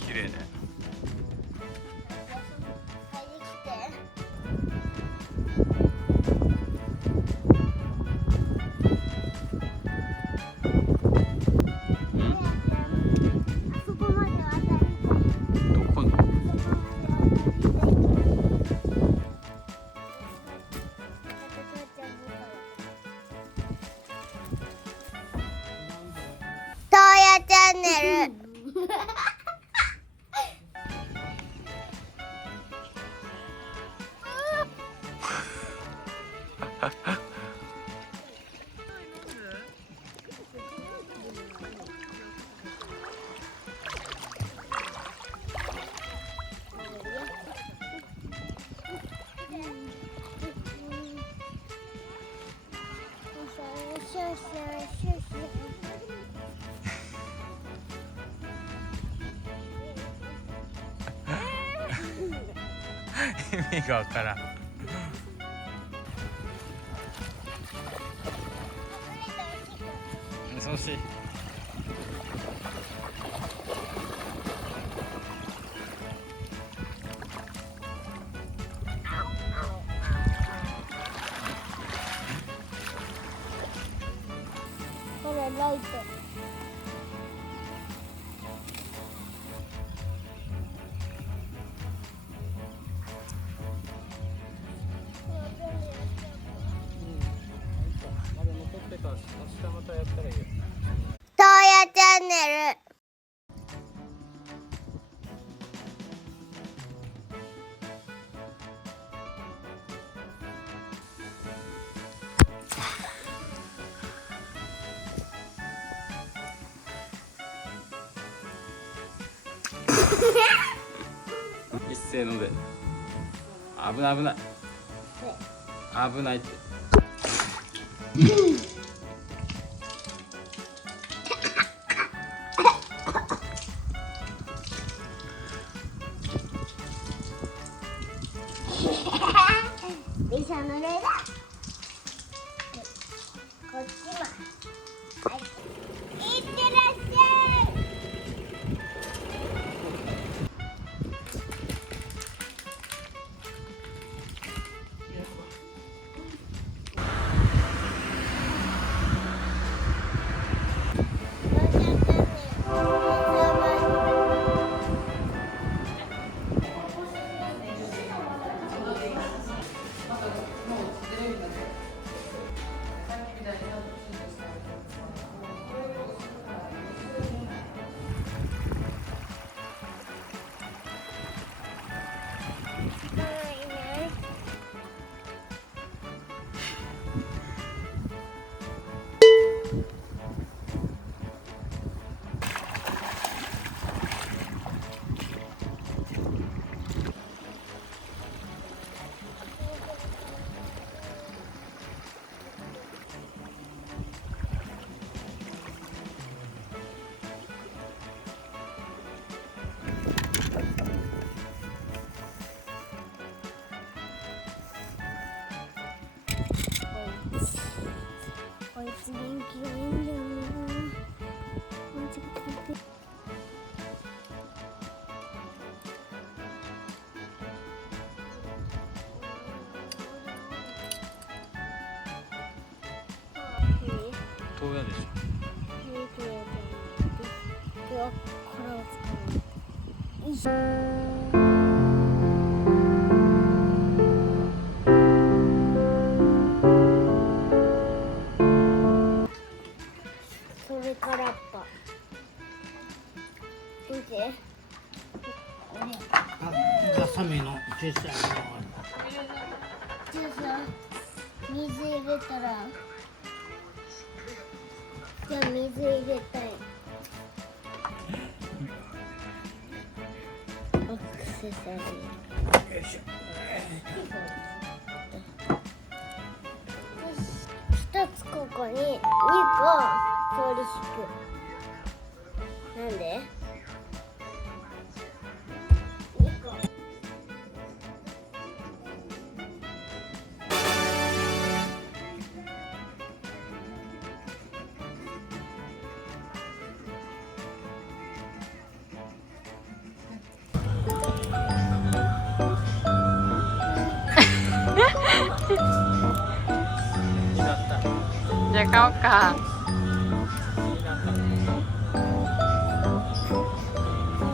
綺麗ね。どこの？トーヤチャンネル。意味がわからん。そうし。これライト。明日またやったらいいよ。トーヤチャンネル。一斉ので。危ない危ない。危ないって。電車乗れだ。こっちも。はい。いってらっしゃい。こいつ元気がいいんだよな。遠やでしょ。これを使う。それからっぱ。見て。ガサミの小さいじゃあさ、水入れたら。じゃあ水入れたい。アクセサリー。よいしょ。一つここに2個氷敷く。なんで？2個。じゃあ買おうか。